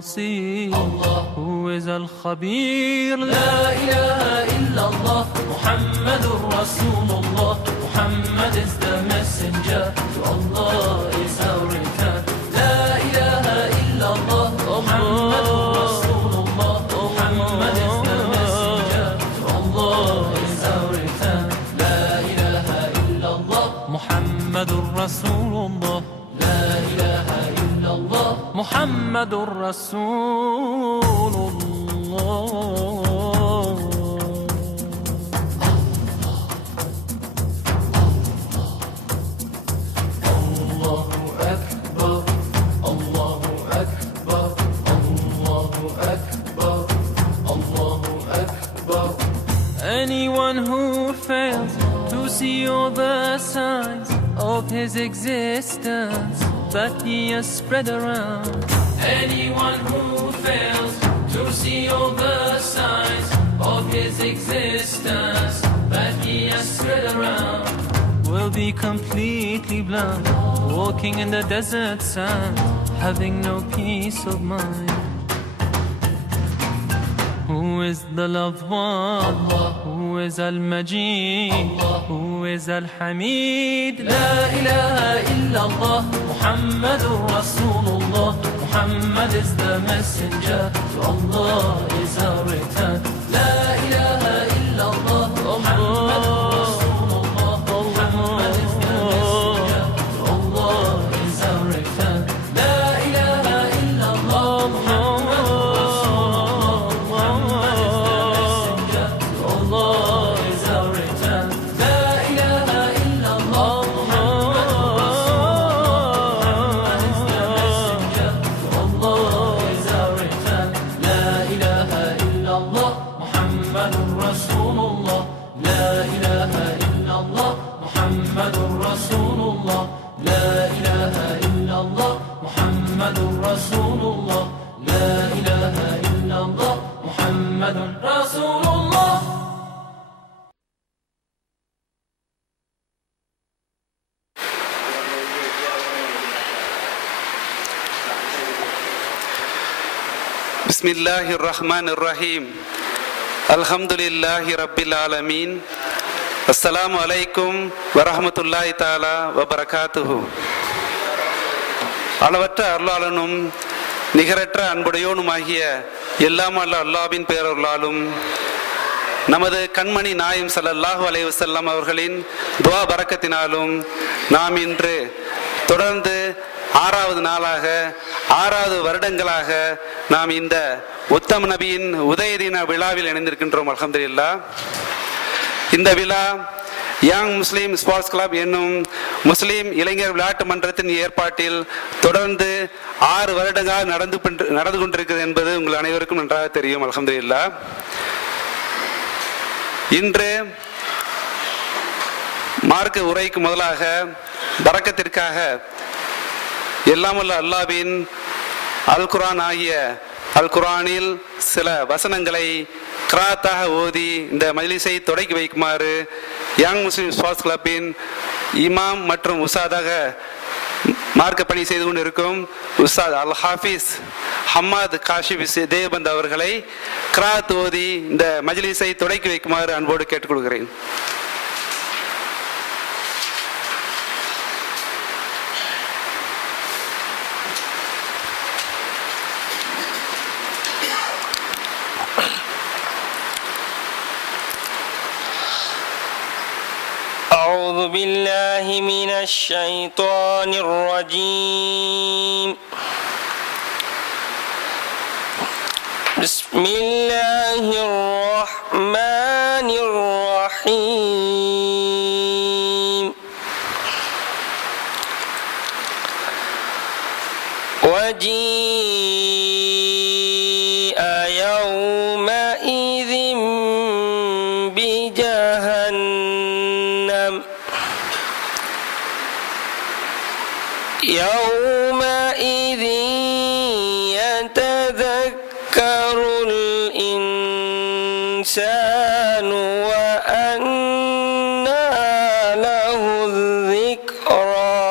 البصير. Who is الخبير. لا إله إلا الله محمد رسول الله. Muhammad is the messenger to Allah is our return. لا إله إلا الله محمد رسول الله. Muhammad is the messenger to Allah is our return. لا إله إلا الله محمد رسول الله. لا إله إلا الله محمد رسول الله. Anyone who fails to see all the signs of his existence that he has spread around. Anyone who fails to see all the signs of his existence that he has spread around will be completely blind, walking in the desert sand, having no peace of mind. Who is the loved one? Who is Al-Majid? Who is Al-Hamid? لا إله إلا الله محمد رسول الله. Muhammad is the messenger to Allah is our return. لا إله إلا الله محمد رسول الله. Muhammad is the messenger to Allah is our return. لا إله إلا الله محمد رسول الله. Muhammad is the messenger to Allah is our return. لا إله إلا الله محمد رسول الله. لا إله إلا الله محمد رسول الله. لا إله إلا الله محمد رسول الله. لا إله إلا الله محمد رسول الله. بسم الله الرحمن الرحيم. الحمد لله رب العالمين. السلام عليكم ورحمة الله تعالى وبركاته. அளவற்ற அருளாளனும் நிகரற்ற அன்புடையோனுமாகிய எல்லாம் அல்ல அல்லாஹ்வின் பேரருளாலும் நமது கண்மணி நாயம் ஸல்லல்லாஹு அலைஹி வஸல்லம் அவர்களின் துஆ பரக்கத்தினாலும் நாம் இன்று தொடர்ந்து 6வது நாளாக 6வது வருடங்களாக நாம் இந்த உத்தம நபியின் உதய தின விழாவில் இணைந்திருக்கின்றோம். அல்ஹம்துலில்லாஹ். இந்த விழா யங் முஸ்லீம் ஸ்போர்ட்ஸ் கிளப் என்னும் முஸ்லீம் இளைஞர் விளையாட்டு மன்றத்தின் ஏற்பாட்டில் தொடர்ந்து 6 வருடங்களாக நடந்து கொண்டிருக்கிறது என்பது உங்கள் அனைவருக்கும் நன்றாக தெரியும். அல்ஹம்துலில்லாஹ். இன்று மார்க்க உரைக்கு முதலாக பரக்கத்திற்காக எல்லாமல்ல அல்லாஹ்வின் அல் குர்ஆன் ஆகிய அல் குர்ஆனில் சில வசனங்களை கிராத்தாக ஓதி இந்த மஜ்லிஸை தொடக்கி வைக்குமாறு யங் முஸ்லிம் ஸ்போர்ட்ஸ் கிளப்பின் இமாம் மற்றும் உஸ்தாதாக மார்க்க பணி செய்து கொண்டிருக்கும் உஸ்தாத் அல் ஹாஃபிஸ் ஹம்மாத் காஷிப் தேவபந்த் அவர்களை கிராத் ஓதி இந்த மஜ்லிஸை தொடக்கி வைக்குமாறு அன்போடு கேட்டுக்கொள்கிறேன். أعوذ بالله من الشيطان الرجيم. بسم الله الرحمن الرحيم. وجيء يومئذ بجهنم يومئذ يتذكر الإنسان وأنى له الذكرى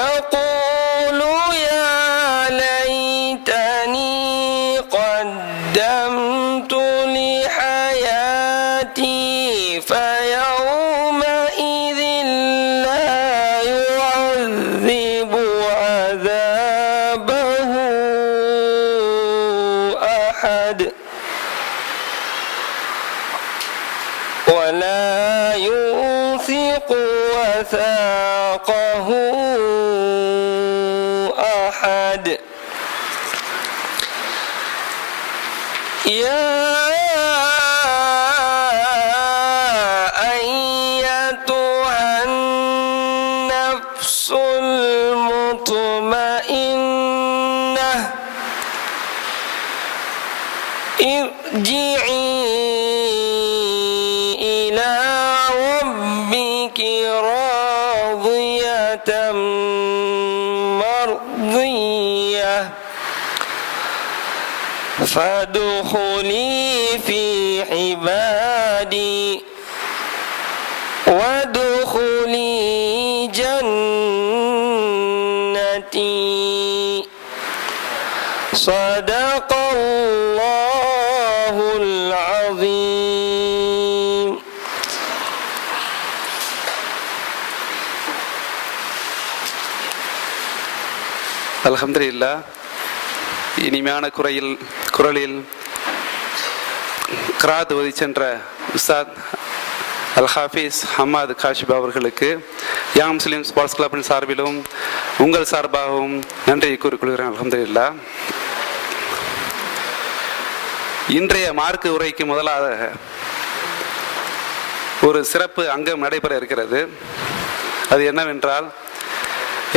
يقول ولا يوثق وثاقه أحد يا أيتها النفس المطمئنة ارجعي إلى ربك راضية مرضية فادخلي في عبادي وادخلي جنتي صدق الله العظيم. அல்ஹம்துலில்லாஹ். இனிமையான குரலில் கிராத் ஓதி சென்ற உஸ்தாத் அல் ஹாஃபிஸ் ஹமாத் காஷிப் அவர்களுக்கு யங் முஸ்லிம் ஸ்போர்ட்ஸ் கிளப்பின் சார்பிலும் உங்கள் சார்பாகவும் நன்றி கூறிக்கொள்கிறேன். அல்ஹம்துலில்லாஹ். இன்றைய மார்க்கு உரைக்கு முதலாக ஒரு சிறப்பு அங்கம் நடைபெற இருக்கிறது. அது என்னவென்றால்,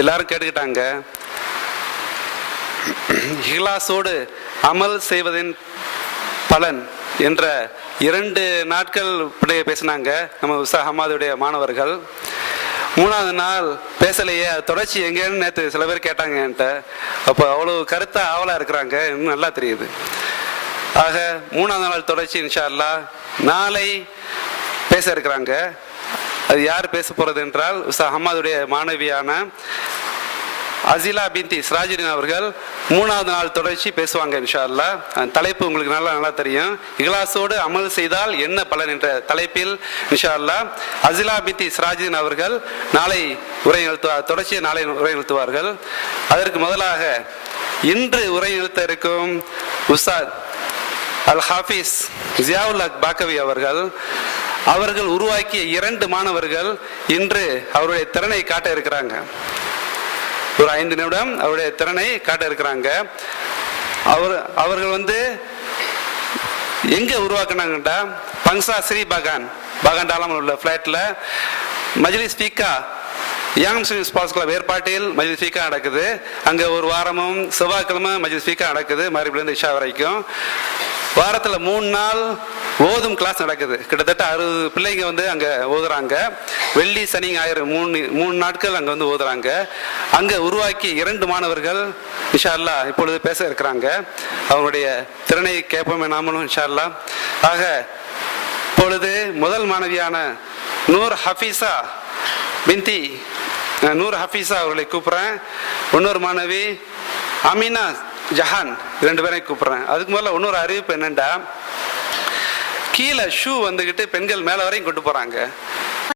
எல்லாரும் கேட்டுக்கிட்டாங்க, இஹ்லாஸோடு அமல் செய்வதின் பலன் என்ற 2 நாட்கள் பேசினாங்க நம்ம உஸ்தாத் ஹமாதுடைய மாணவர்கள். 3ஆவது நாள் பேசலையே, தொடர்ச்சி எங்கேன்னு நேற்று சில பேர் கேட்டாங்க என்கிட்ட. அப்போ அவ்வளோ கருத்தா ஆவலாக இருக்கிறாங்க, இன்னும் நல்லா தெரியுது. ஆக 3ஆவது நாள் தொடர்ச்சி இன்ஷா அல்லாஹ் நாளை பேச இருக்கிறாங்க. அது யார் பேச போகிறது என்றால், உஸ்தாத் ஹமாதுடைய மாணவியான அசிலா பின்தி சிராஜுதீன் அவர்கள் 3ஆவது நாள் தொடர்ச்சி பேசுவாங்க இன்ஷா அல்லாஹ். தலைப்பு உங்களுக்கு நல்லா தெரியும். இஹ்லாஸோடு அமல் செய்தால் என்ன பலன் என்ற தலைப்பில் இன்ஷா அல்லாஹ் அசிலா பின்தி சிராஜுதீன் அவர்கள் நாளை உரை நிறுத்துவார். தொடர்ச்சியை நாளை உரை நிறுத்துவார்கள். அதற்கு முதலாக இன்று உரை நிறுத்த இருக்கும் உஸ்தாத் அல் ஹாஃபிஸ் ஜியாவுல் ஹக் பாக்கவி அவர்கள் உருவாக்கிய 2 மாணவர்கள் இன்று அவருடைய திறனை காட்ட இருக்கிறாங்க. ஒரு 5 நிமிடம் அவருடைய திறனை காட்ட இருக்கிறாங்க. அவர்கள் எங்க உருவாக்குனாங்கட்டா, பங்சா ஸ்ரீ பாகாண்டாலம் உள்ள பிளாட்ல மஜ்லிஸ் ஃபீகா யங் முஸ்லிம் ஸ்போர்ட்ஸ் கிளப் ஏற்பாட்டில் மஜ்லிஸ் ஃபீகா நடக்குது. அங்கே ஒரு வாரமும் செவ்வாய்க்கிழமை மஜ்லிஸ் ஃபீகா நடக்குது, மறுபடியும் இஷா வரைக்கும். வாரத்தில் 3 நாள் ஓதும் கிளாஸ் நடக்குது. கிட்டத்தட்ட 60 பிள்ளைங்க அங்கே ஓதுறாங்க. வெள்ளி சனி ஞாயிறு 3 நாட்கள் அங்கே ஓதுறாங்க. அங்கே உருவாக்கி 2 மாணவர்கள் இன்ஷா அல்லாஹ் இப்பொழுது பேச இருக்கிறாங்க. அவங்களுடைய திறனை கேட்போமே நாமளும் இன்ஷா அல்லாஹ். ஆக இப்பொழுது முதல் மாணவியான நூர் ஹஃபீஸா பின்தி அவர்களை கூப்பிட்றேன். இன்னொரு மாணவி அமீனா ஜஹான், 2 பேரையும் கூப்பிட்றேன். அதுக்கு முதல்ல இன்னொரு அறிவிப்பு என்னென்னா, கீழே ஷூ பெண்கள் மேலே வரையும் கொண்டு போகிறாங்க.